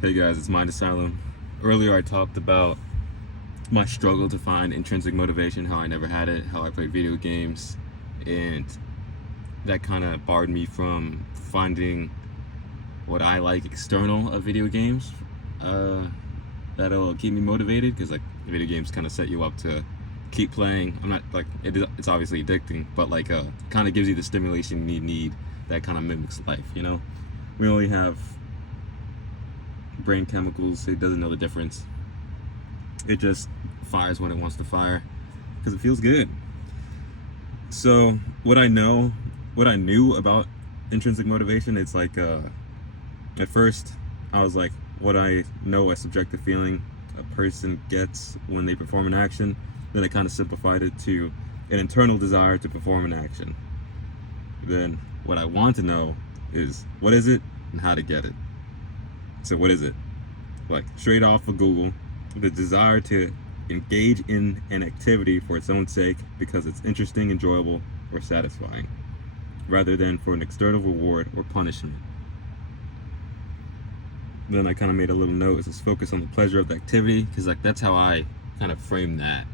Hey guys, it's Mind Asylum. Earlier I talked about my struggle to find intrinsic motivation, how I never had it, how I played video games, and that kind of barred me from finding what I like external of video games that'll keep me motivated, because like video games kind of set you up to keep playing. I'm not like it's obviously addicting, but like kind of gives you the stimulation you need that kind of mimics life, you know? We only have brain chemicals. It doesn't know the difference. It just fires when it wants to fire because it feels good. So what I knew about intrinsic motivation, it's like at first I was like, what I know a subjective feeling a person gets when they perform an action. Then I kind of simplified it to an internal desire to perform an action. Then what I want to know is what is it and how to get it. So what is it? Like straight off of Google, the desire to engage in an activity for its own sake because it's interesting, enjoyable, or satisfying, rather than for an external reward or punishment. Then I kind of made a little note, is focus on the pleasure of the activity, because like that's how I kind of frame that.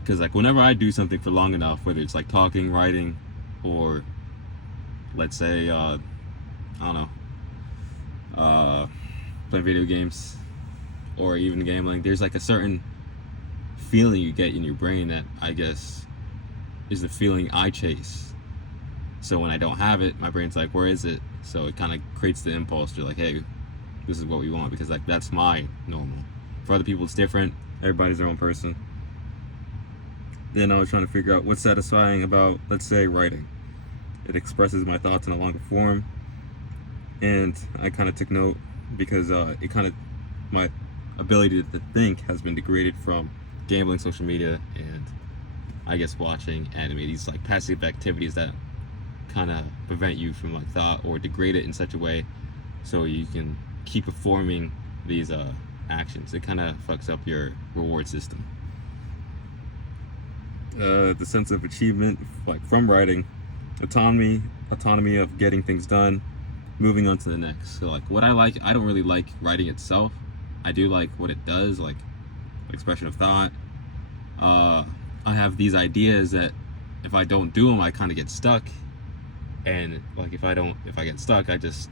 Because like whenever I do something for long enough, whether it's like talking, writing, or let's say I don't know, playing video games or even gambling, there's like a certain feeling you get in your brain that I guess is the feeling I chase. So when I don't have it, my brain's like, where is it? So it kind of creates the impulse to like, hey, this is what we want, because like that's my normal. For other people it's different. Everybody's their own person. Then I was trying to figure out what's satisfying about, let's say, writing. It expresses my thoughts in a longer form, and I kind of took note because it kind of, my ability to think has been degraded from gambling, social media, and I guess watching anime. These like passive activities that kind of prevent you from like thought, or degrade it in such a way so you can keep performing these actions. It kind of fucks up your reward system. The sense of achievement, like from writing, autonomy of getting things done, moving on to the next. So like what I like, I don't really like writing itself. I do like what it does, like expression of thought. I have these ideas that if I don't do them, I kind of get stuck. And like if I get stuck, I just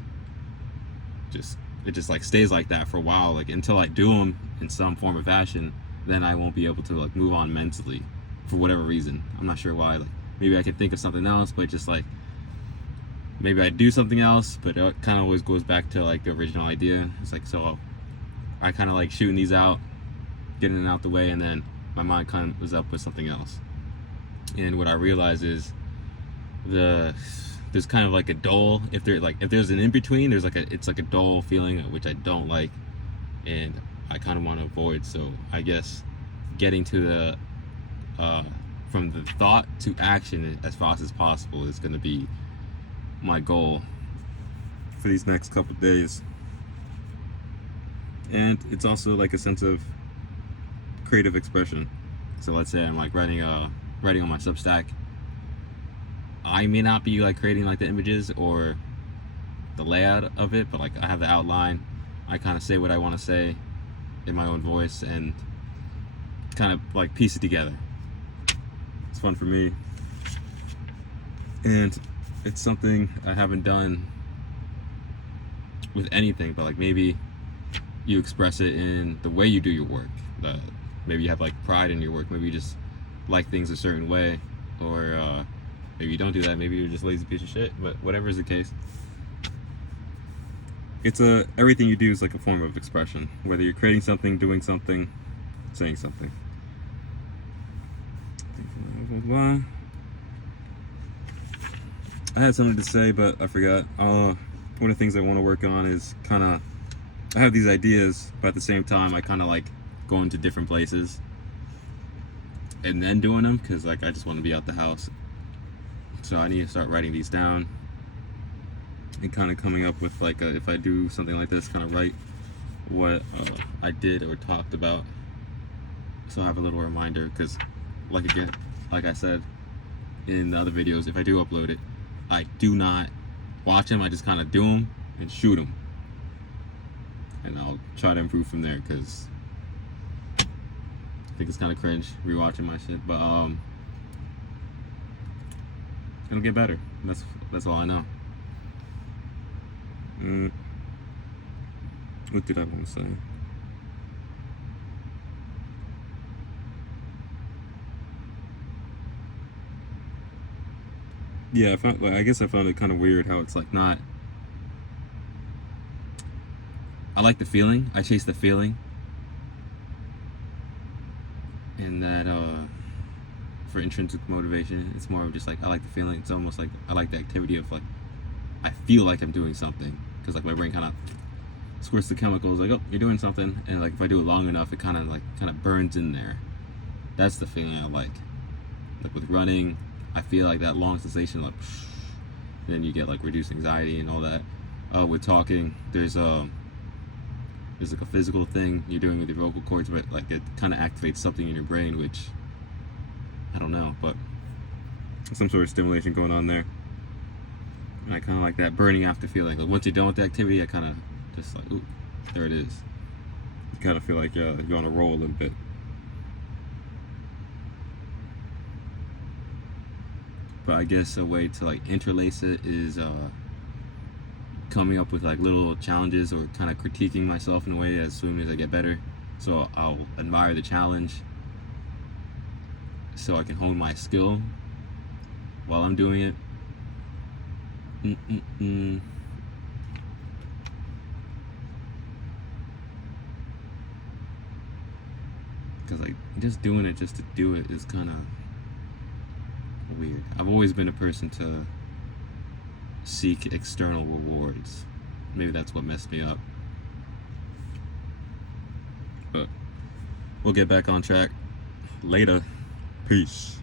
it just like stays like that for a while, like until I do them in some form or fashion. Then I won't be able to like move on mentally for whatever reason. I'm not sure why. Like maybe I could think of something else, but just like maybe I do something else, but it kind of always goes back to like the original idea. It's like, so I kind of like shooting these out, getting it out the way, and then my mind kind of was up with something else. And what I realize is there's kind of like a dull, if there's an in-between, it's like a dull feeling, which I don't like, and I kind of want to avoid. So I guess getting to the from the thought to action as fast as possible is going to be my goal for these next couple days. And it's also like a sense of creative expression. So let's say I'm like writing on my Substack. I may not be like creating like the images or the layout of it, but like I have the outline. I kind of say what I want to say in my own voice and kind of like piece it together. It's fun for me, and it's something I haven't done with anything, but like maybe you express it in the way you do your work. Maybe you have like pride in your work. Maybe you just like things a certain way, or maybe you don't do that. Maybe you're just a lazy piece of shit. But whatever is the case, it's everything you do is like a form of expression. Whether you're creating something, doing something, saying something. I had something to say, but I forgot. One of the things I want to work on is I have these ideas, but at the same time, I kind of like going to different places and then doing them, because like I just want to be out the house. So I need to start writing these down and kind of coming up with like if I do something like this, kind of write what I did or talked about, so I have a little reminder. Because like I said in the other videos, if I do upload it, I do not watch them. I just kind of do them and shoot them. and I'll try to improve from there, because I think it's kind of cringe rewatching my shit, but it'll get better. That's all I know. What did I want to say? Yeah, I guess I found it kind of weird how it's like not. I like the feeling. I chase the feeling, and that for intrinsic motivation, it's more of just like I like the feeling. It's almost like I like the activity of like I feel like I'm doing something, because like my brain kind of squirts the chemicals like, oh, you're doing something, and like if I do it long enough, it kind of burns in there. That's the feeling I like. Like with running, I feel like that long sensation, like then you get like reduced anxiety and all that. With talking, there's like a physical thing you're doing with your vocal cords, but like it kind of activates something in your brain, which I don't know, but some sort of stimulation going on there. And I kind of like that burning after feeling. Like once you're done with the activity, I kind of just like, ooh, there it is. You kind of feel like you're on a roll a little bit. But I guess a way to like interlace it is coming up with like little challenges, or kind of critiquing myself in a way as soon as I get better. So I'll admire the challenge so I can hone my skill while I'm doing it. Because like just doing it just to do it is kind of weird. I've always been a person to seek external rewards. Maybe that's what messed me up. But we'll get back on track later. Peace.